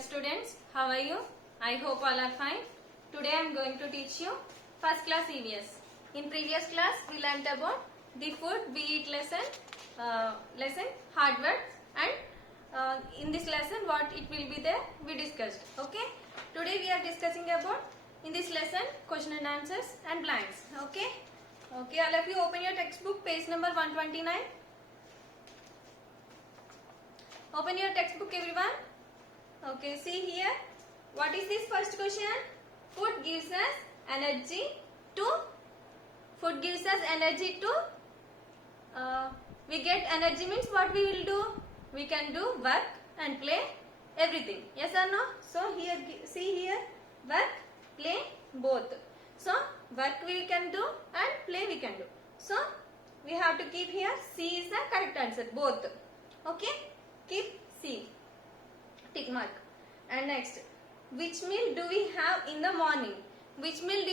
students, how are you? I hope all are fine. Today I am going to teach you first class EVS. In previous class we learnt about the food we eat lesson hardware, and in this lesson what it will be there we discussed. Okay. Today we are discussing about in this lesson question and answers and blanks. Okay. Okay. All of you open your textbook page number 129. Open your textbook everyone. Okay, see here. What is this first question? Food gives us energy to. Food gives us energy to. We get energy means what we will do? We can do work and play everything. Yes or no? So here, see here, work, play both. So work we can do and play we can do. So we have to keep here C is the correct answer both. Okay. Keep C, tick mark. And next, which meal do we have in the morning? Which meal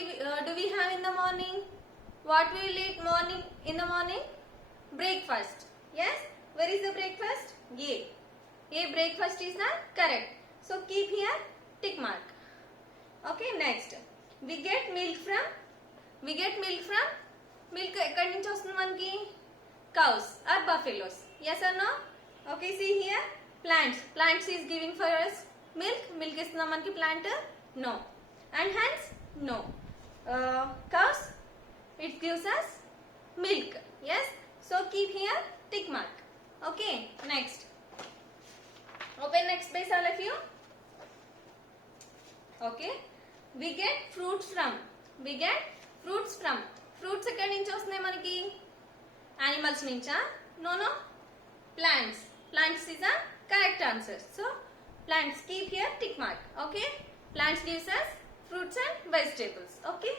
do we have in the morning? What we will eat morning in the morning? Breakfast. Yes. Where is the breakfast? A. A breakfast is the correct. So keep here tick mark. Okay. Next, we get milk from. Milk ఎక్కడి నుంచి వస్తుంది మనకి? Cows or buffaloes. Yes or no? Okay, see here, plants is giving for us milk is మనకి plant, no, and hence no. Cows, it gives us milk. Yes, so keep here tick mark. Okay, next, open next page all of you. Okay, we get fruits from. Fruits ఎక్కడి నుంచి వస్తున్నాయి మనకి? Animals నుంచా? No, plants is a correct answer. So plants, keep here tick mark. Okay, plants gives us fruits and vegetables. Okay,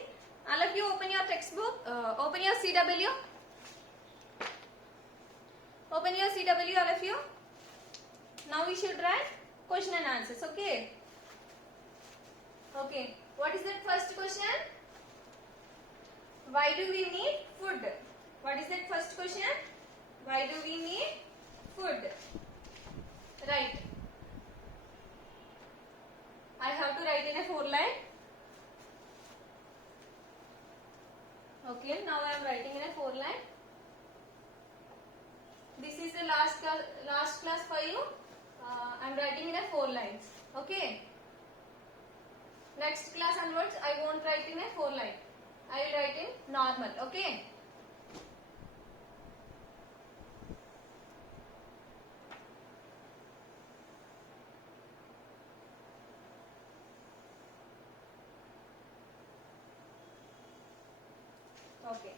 all of you open your textbook, open your CW, all of you. Now we should write question and answers. Okay, what is that first question? Why do we need food? What is that first question? Why do we need food? Right. I have to write in a 4 line. Okay, now I am writing in a 4 line. This is the last class for you. I am writing in a 4 lines. Okay. Next class onwards, I won't write in a 4 line. I will write in normal. Okay. Okay.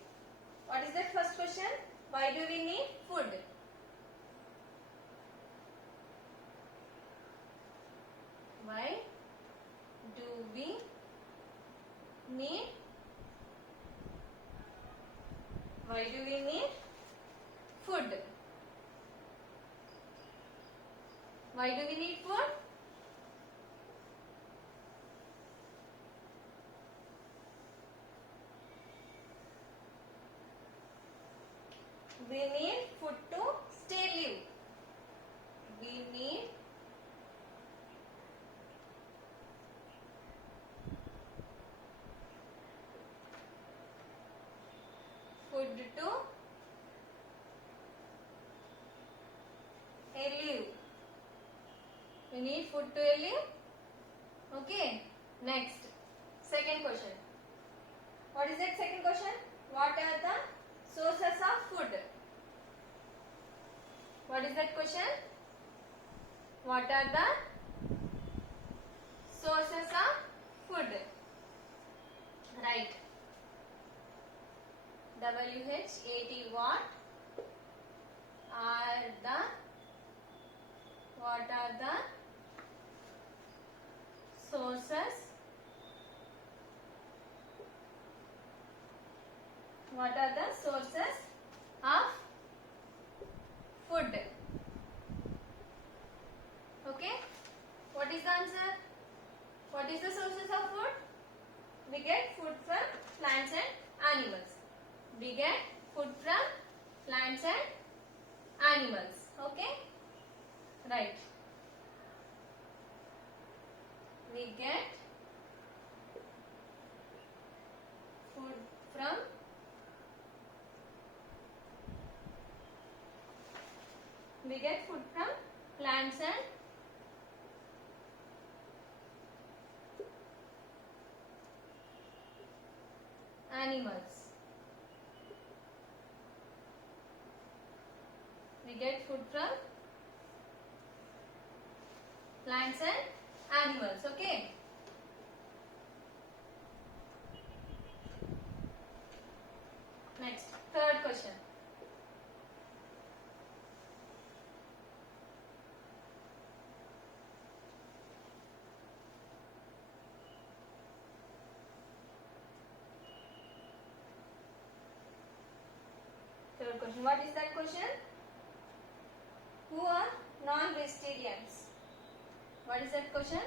What is that first question? Why do we need food? Why do we need? Why do we need food? Why do we need food? We need food to stay live. We need food to live. We need food to live. Okay. Next, second question. What is that second question? What are the sources of food? What is that question? What are the sources of food? Right. WHAT, what are the sources? What are the sources of food? Okay. What is the answer? What is the sources of food? We get food from plants and animals. We get food from plants and animals. Okay. Right. We get food from plants and animals. We get food from plants and animals. Okay. Next, third question. Third question. What is that question? Who are non-vegetarians? What is that question?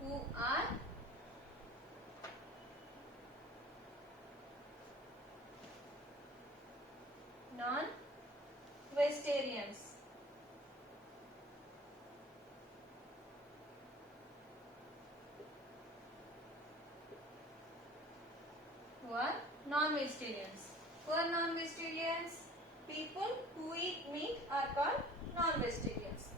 Who are non-vegetarians? Who are non-vegetarians? Who are non-vegetarians? People who eat meat are called non-vegetarians.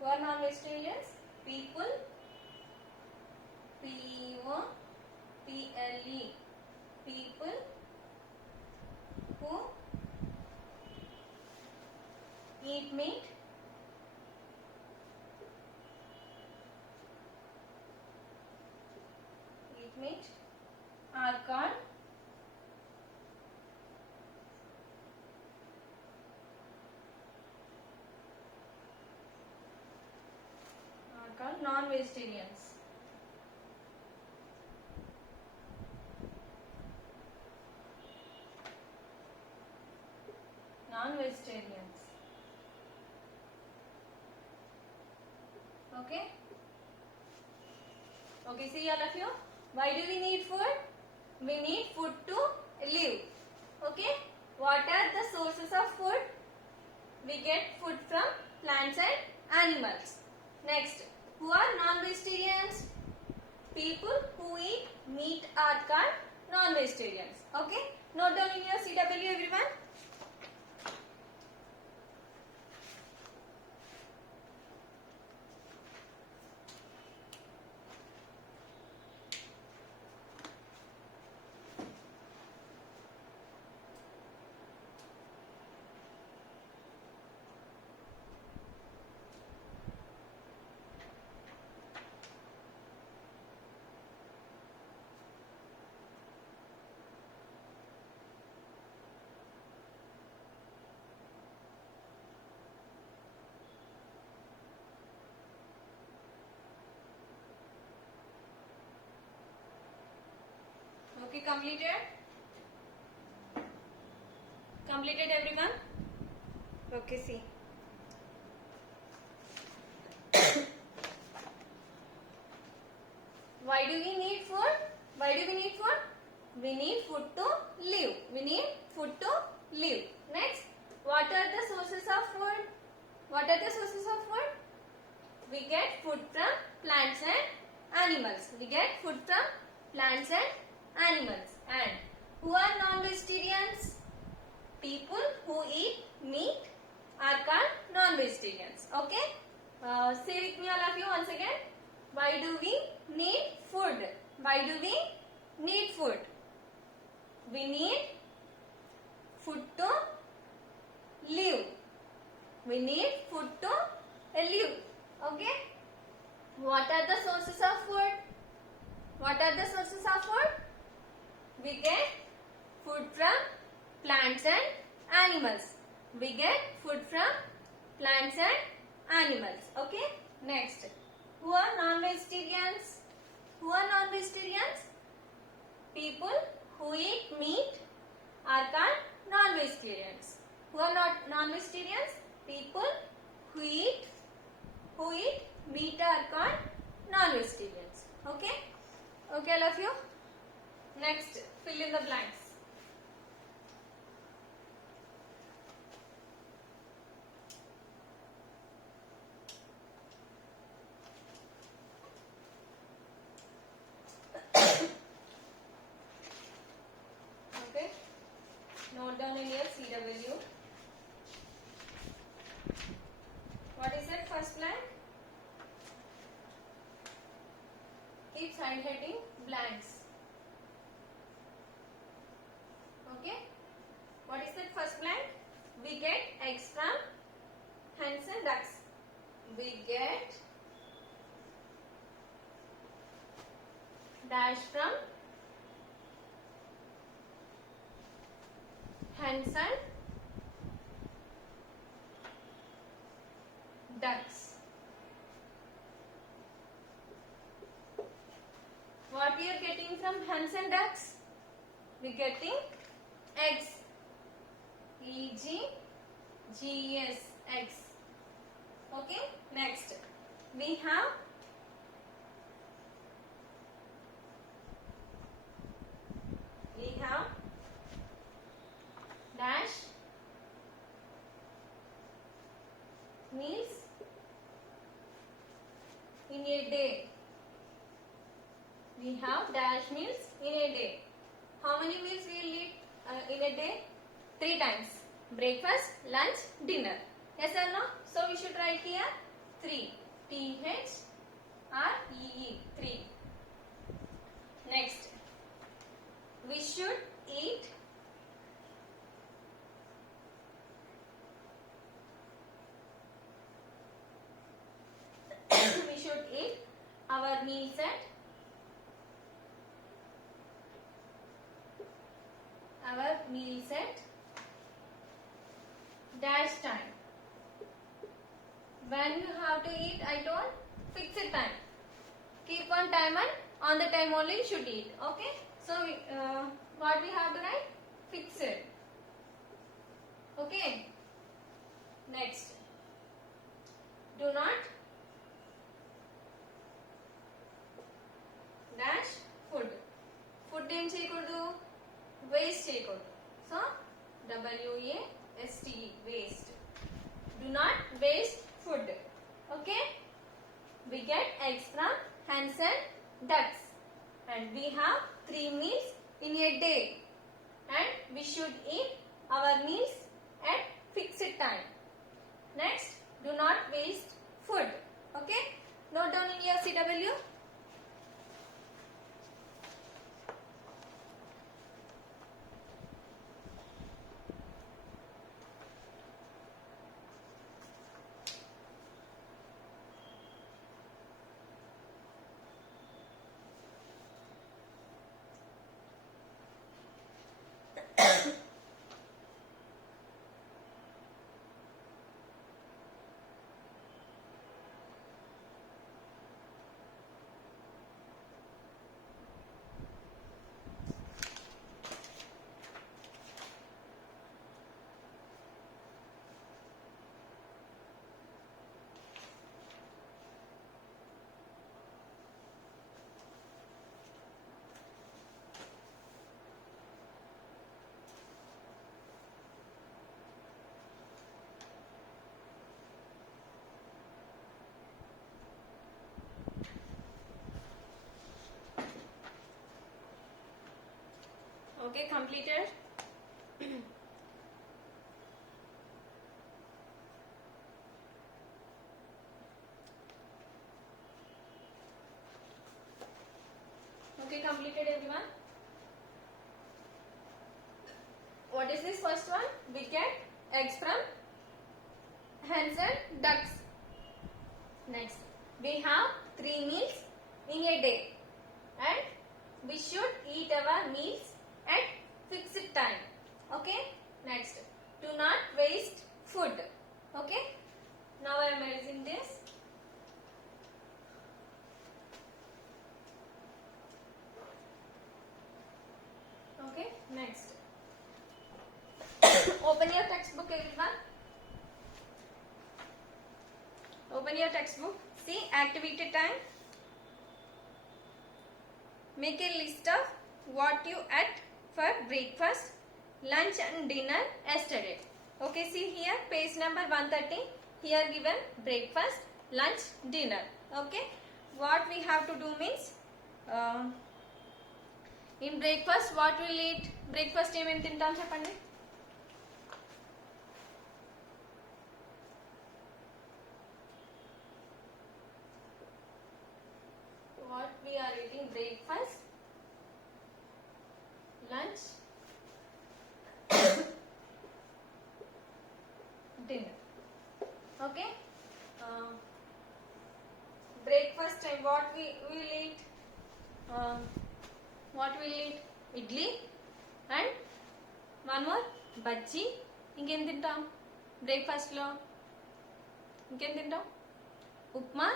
Who are non-vegetarians? People, P-E-O-P-L-E, people who eat meat are called non-vegetarians. Non-vegetarians. Okay. Okay, see all of you. Why do we need food? We need food to live. Okay. What are the sources of food? We get food from plants and animals. Next, who are non-vegetarians? People who eat meat are called non-vegetarians. Okay. Note down in your CW, everyone. Okay, completed? Completed, everyone? Okay, see. Why do we need food? Why do we need food? We need food to live. We need food to live. Next, what are the sources of food? What are the sources of food? We get food from plants and animals. We get food from plants and animals. And who are non-vegetarians? People who eat meat are called non-vegetarians. Okay? Say with me all of you once again. Why do we need food? Why do we need food? We need food to live. We need food to live. Okay? What are the sources of food? What are the sources of food? We get food from plants and animals. We get food from plants and animals. Okay? Next. Who are non-vegetarians? Who are non-vegetarians? People who eat meat are called non-vegetarians. Who are not non-vegetarians? People who eat meat are called non-vegetarians. Okay? Okay, all of you? Next, fill in the blanks. first blank? Keep side heading blanks. Okay. What is that first blank? We get eggs from hens and ducks. We get dash from hens and ducks. What we are getting from hens and ducks? We are getting eggs. E-G-G-S, eggs. Okay. Next, we have dash meals in a day. We have dash meals in a day. How many meals we will eat in a day? 3 times. Breakfast, lunch, dinner. Yes or no? So we should write here 3. T-H-R-E-E. 3. Next, we should eat our meals at dash time. When you have to eat, I told fixed time. Keep on time and on the time only you should eat. Okay. So what we have to write? Fixed. Okay. Next, do not dash food. Food em cheyakudadu, waste cheyakudadu. So W-A-S-T-E, waste. Do not waste food. Okay. We get eggs from hens and ducks, and we have 3 meals in a day, and we should eat our meals at fixed time. Next, do not waste food. Okay. Note down in your CW. Okay, completed. Okay, completed everyone. What is this first one? We get eggs from hens and ducks. Next, we have 3 meals in a day, and we should eat our meals at fixed time. Okay. Next, do not waste food. Okay. Now I am erasing this. Okay. Next, open your textbook everyone. Open your textbook. See activity time. Make a list of what you ate for breakfast, lunch and dinner yesterday. Okay, see here page number 130. Here given breakfast, lunch, dinner. Okay, what we have to do means in breakfast what we'll eat. Breakfast em tintam cheppandi. writing breakfast, lunch, dinner. Okay. Breakfast time. What we will eat? What we will eat? Idli and one more bajji. ఇంకేం తింటాం breakfast లో? ఇంకేం తింటాం? Upma.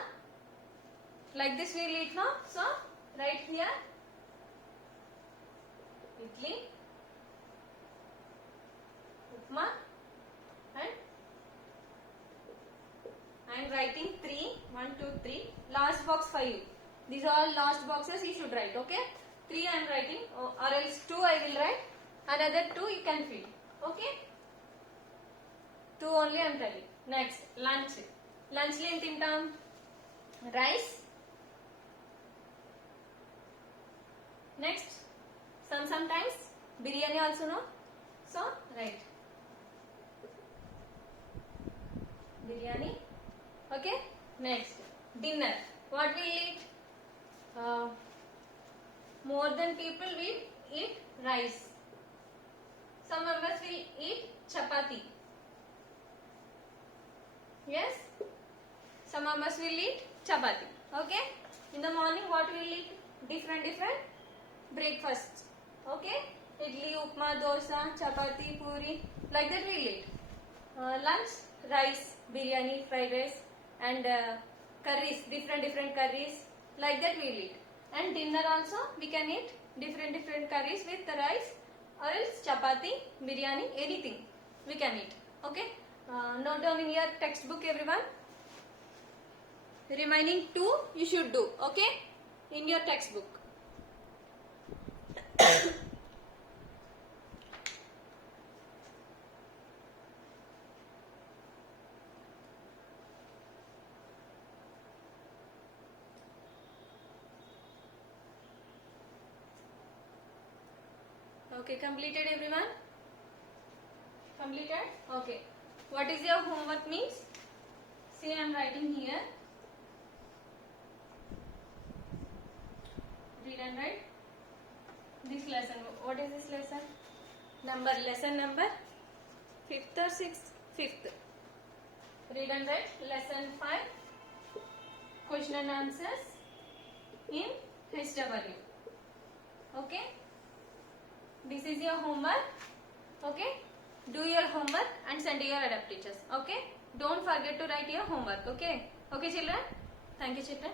Like this we will eat now. So right here idli, upma, and I am writing 3. 1, 2, 3. Last box 5. These are all last boxes you should write. Okay. 3 I am writing, or else 2 I will write. Another 2 you can fill. Okay. 2 only I am telling. Next lunch. Lunch lo em tintam? Rice. Next, sometimes biryani also, no? So right, biryani. Okay. Next, dinner. What we eat? More than people will eat rice. Some of us will eat chapati. Yes, some of us will eat chapati. Okay. In the morning, what we will eat? Different breakfasts. Okay. Idli, upma, dosa, chapati, puri. Like that we will eat. Lunch, rice, biryani, fried rice, and curries. Different curries. Like that we will eat. And dinner also we can eat different curries with the rice, or else chapati, biryani, anything we can eat. Okay. Note down in your textbook, everyone. Remaining 2 you should do. Okay. In your textbook. Okay, completed everyone? Completed? Okay. What is your homework means? See, I am writing here. Read and write. This lesson. What is this lesson? Lesson number 5th or 6th? 5th. Read and write. Lesson 5. Question and answers in HW. Okay. This is your homework. Okay. Do your homework and send your adapt teachers. Okay. Don't forget to write your homework. Okay. Okay, children. Thank you, children.